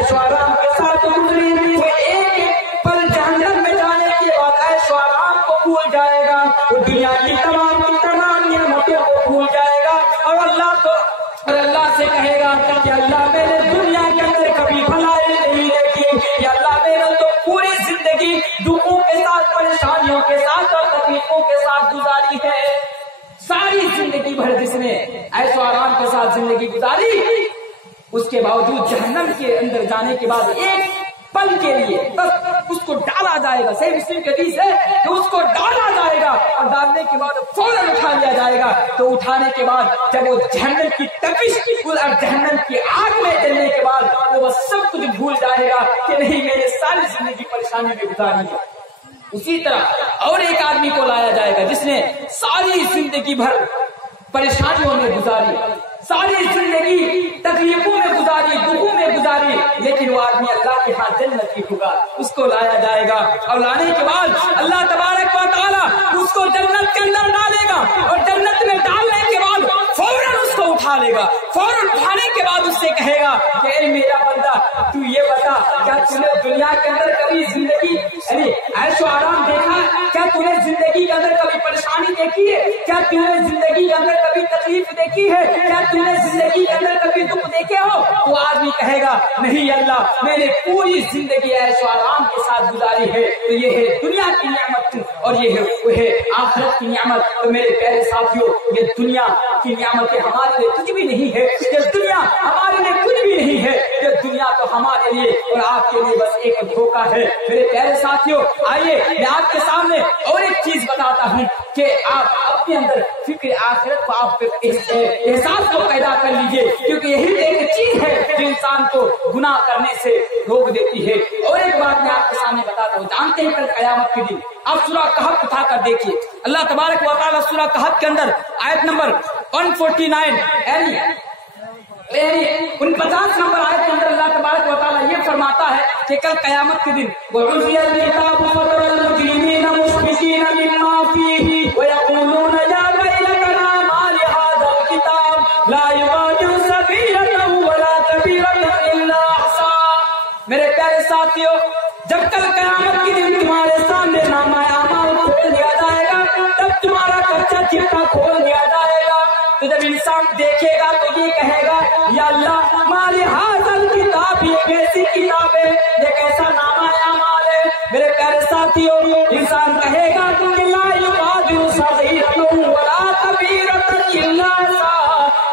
ऐशो आराम के साथ गुजरी, वो एक पल जहन्नम में जाने के बाद ऐशो आराम को भूल जाएगा, वो दुनिया की तमाम नियमतों को भूल जाएगा और अल्लाह से कहेगा कि अल्लाह मैंने दुनिया के अंदर कभी भलाई नहीं देखी, या अल्लाह मैंने तो पूरी जिंदगी दुखों के साथ, परेशानियों के साथ और तकलीफों के साथ गुजारी है। सारी जिंदगी भर जिसने ऐशो आराम के साथ जिंदगी गुजारी, उसके बावजूद जहन्नम के अंदर जाने के बाद एक पल के लिए बस उसको डाला जाएगा। सही मुस्लिम के हदीस है कि उसको डाला जाएगा और डालने के बाद फौरन उठा लिया जाएगा। तो उठाने के बाद जब वो जहन्नम की तपिश और जहन्नम की आग में जलने के बाद वो बस सब कुछ भूल जाएगा कि नहीं, मैंने सारी जिंदगी परेशानी में गुजारी है। उसी तरह और एक आदमी को लाया जाएगा जिसने सारी जिंदगी भर परेशानियों में गुजारी, सारी जिंदगी तकलीफों में गुजारी, दुखों में गुजारी, लेकिन वो आदमी अल्लाह के हाथ जन्नत की होगा। उसको लाया जाएगा और लाने के बाद अल्लाह तबारक व तआला उसको जन्नत के अंदर डालेगा और जन्नत में डालने के बाद फौरन उसको उठा लेगा। फौरन उठाने के बाद उससे कहेगा कि ए मेरा बंदा, तू ये बता, क्या तूने दुनिया के अंदर कभी जिंदगी ऐशो आराम देखा? क्या तूने जिंदगी के अंदर कभी परेशानी देखी है? क्या तूने जिंदगी के अंदर कभी तकलीफ देखी है? क्या तूने जिंदगी के अंदर कभी दुख देखे हो? वो आदमी कहेगा नहीं अल्लाह, मैंने पूरी जिंदगी ऐशो आराम के साथ गुजारी है। तो ये है दुनिया की नियामत और ये है वो है आखिरत की नियामत। तो मेरे प्यारे साथियों, ये दुनिया की नियामतें हमारे लिए कुछ भी नहीं है, ये दुनिया हमारे लिए कुछ भी नहीं है। ये दुनिया तो हमारे लिए और आपके लिए बस एक धोखा है। मेरे प्यारे साथियों, आइए मैं आपके सामने और एक चीज बताता हूँ कि आप अपने अंदर फिक्र आखिरत को, आप एहसास को पैदा कर लीजिए, क्योंकि यही एक चीज है जो इंसान को गुनाह करने से रोक देती है। और एक बात मैं आपके सामने बताता हूँ, जानते हैं कल कयामत के दिन आप सूरह कहफ उठा कर देखिए, अल्लाह तबारक व तआला सूरह कहफ के अंदर आयत नंबर 149 49 नंबर आयत के अंदर अल्लाह तबारक व तआला ये फरमाता है कि कल कयामत के दिन मेरे प्यारे साथियों, जब कल कयामत के दिन तुम्हारे सामने नामा अमाल खोल दिया जाएगा, तब तुम्हारा कच्चा चिट्ठा खोल दिया जाएगा। तो जब इंसान देखेगा तो ये कहेगा या अल्लाह माली हाज़िल किताब, ये कैसी किताब है, ये कैसा नामा अमाल है। मेरे प्यारे साथियों, इंसान कहेगा कि ला युगादिरु सगीरतन वला कबीरतन इल्ला सा,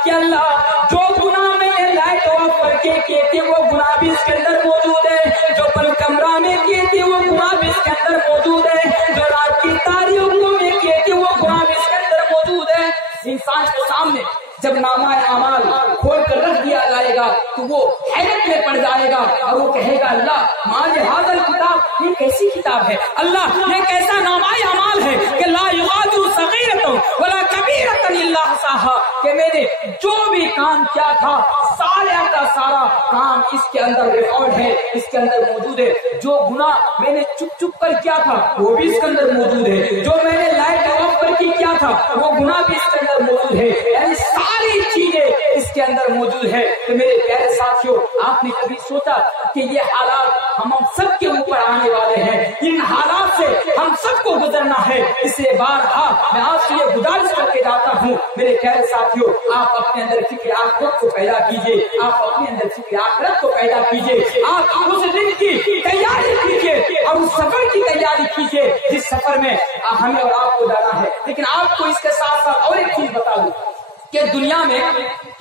कि अल्लाह जो गुनाह मैंने लाइट ऑफ करके किए थे वो गुनाह भी इसके अंदर मौजूद है, जो पल कमरा में किए थे वो गुनाह भी इसके अंदर मौजूद है, जो रात की तारीखों में किए थे वो गुनाह भी इसके अंदर मौजूद है। इंसान के सामने जब नामा अमाल खोल कर रख दिया जाएगा तो वो हैरत में पड़ जाएगा और वो कहेगा अल्लाह माल हाज़िल किताब, ये कैसी किताब है, अल्लाह ये कैसा नामा अमाल है कि ला युगादिरु सगीरतन वला कबीरतन इल्ला हसाहा, कि मैंने जो भी काम किया था सारा का सारा काम इसके अंदर रिकॉर्ड है, इसके अंदर मौजूद है। जो गुनाह मैंने चुप चुप कर किया था वो भी इसके अंदर मौजूद है, जो मैंने लाइट ऑफ करके किया था वो गुनाह भी इसके अंदर मौजूद है, यानी सारी चीजें इसके अंदर मौजूद है। तो मेरे प्यारे साथियों, आपने कभी सोचा कि ये हालात हम सब के ऊपर आने वाले हैं, इन हालात से हम सबको गुजरना है। इसलिए बारहा मैं आपसे ये गुजारिश करके जाता हूँ मेरे प्यारे साथियों, आप अपने अंदर फिक्र आखिरत को पैदा कीजिए, आप अपने अंदर फिक्र आखिरत को पैदा कीजिए, आप उस दिन की तैयारी कीजिए और उस सफर की तैयारी कीजिए जिस सफर में हमें और आपको जाना है। लेकिन आपको इसके साथ साथ और एक चीज बता दूं कि दुनिया में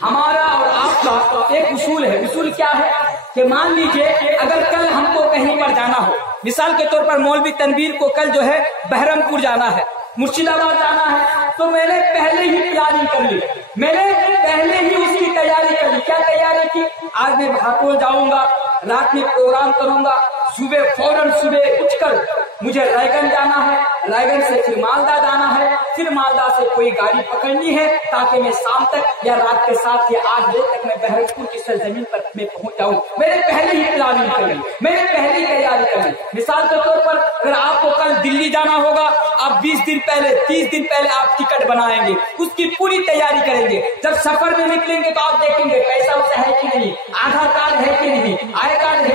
हमारा और आपका एक उसूल है। उसूल क्या है कि मान लीजिए अगर कल हमको कहीं पर जाना हो, मिसाल के तौर पर मौलवी तनवीर को कल जो है बहरमपुर जाना है, मुर्शिदाबाद जाना है, तो मैंने पहले ही प्लानिंग कर ली, मैंने पहले ही उसकी तैयारी कर ली। क्या तैयारी की? आज मैं भाटोल जाऊंगा, रात में प्रोग्राम करूंगा, सुबह फौरन सुबह उठकर मुझे रायगंज जाना है, रायगंज से फिर मालदा जाना है, फिर मालदा से कोई गाड़ी पकड़नी है ताकि मैं शाम तक या रात के 7 या 8 बजे तक मैं बहरमपुर की सरजमीन पर मैं पहुंच जाऊं। मैंने पहले ही प्लानिंग कर ली, मैंने पहले ही तैयारी कर ली। मिसाल के तौर पर अगर आपको कल दिल्ली जाना होगा, आप 20 दिन पहले 30 दिन पहले आप टिकट बनाएंगे, उसकी पूरी तैयारी करेंगे। जब सफर में निकलेंगे तो आप देखेंगे पैसा वैसा है कि नहीं, आधार कार्ड है कि नहीं, आई कार्ड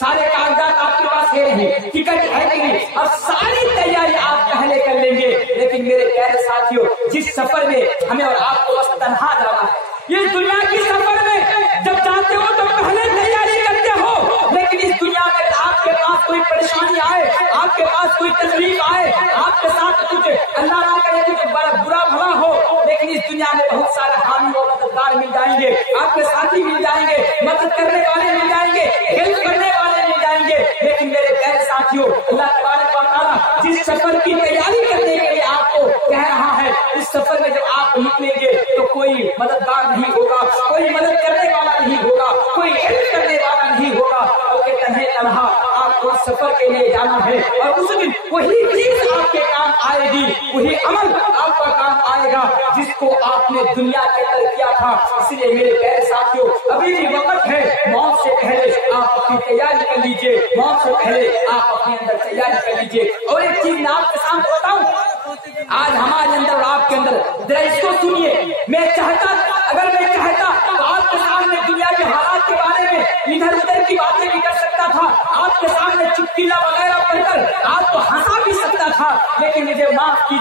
सारे कागजात आपके पास है नहीं, टिकट है नहीं, और सारी तैयारी आप पहले कर लेंगे। लेकिन मेरे प्यारे साथियों, जिस सफर में हमें और आपको बस तन्हा जाना है, ये दुनिया की सफर में जब जाते हो तो पहले तैयारी करते हो, लेकिन इस दुनिया में आपके पास कोई परेशानी आए, आपके पास कोई तकलीफ आए, आपके साथ कुछ अल्लाह ना करे कुछ बड़ा बुरा भला हो, लेकिन इस दुनिया में बहुत सारे हामी और मददगार मिल जाएंगे, आपके साथी मिल जाएंगे, मदद करने वाले मिल जाएंगे, हेल्प करने वाले मिल जाएंगे। लेकिन मेरे प्यारे साथियों, अल्लाह तबारक व तआला जिस सफर की तैयारी करने के लिए आपको कह रहा है, उस सफर में जब आप निकलेंगे तो कोई मददगार नहीं होगा, कोई मदद करने वाला नहीं होगा, कोई हेल्प करने वाला नहीं होगा, क्योंकि तन्हे तन्हा आपको सफर के लिए जाना है। और उस दिन वही चीज आपके काम आएगी, वही अमल आपका काम आएगा जिसको आपने दुनिया के अंदर किया था। इसलिए मेरे प्यारे साथियों, अभी भी वक्त है, मौत से पहले आप अपनी तैयारी कर लीजिए, मौत से पहले आप अपने अंदर तैयारी कर लीजिए। और एक चीज मैं आपके सामने बताऊं, आज हमारे अंदर और आपके अंदर, जरा इसको सुनिए, अगर मैं चाहता तो आपके सामने दुनिया के हालात के बारे में इधर उधर की बातें भी कर सकता था, आपके सामने चुटकिला वगैरह पढ़कर आपको हंसा भी सकता था, लेकिन मुझे माफ कीजिए।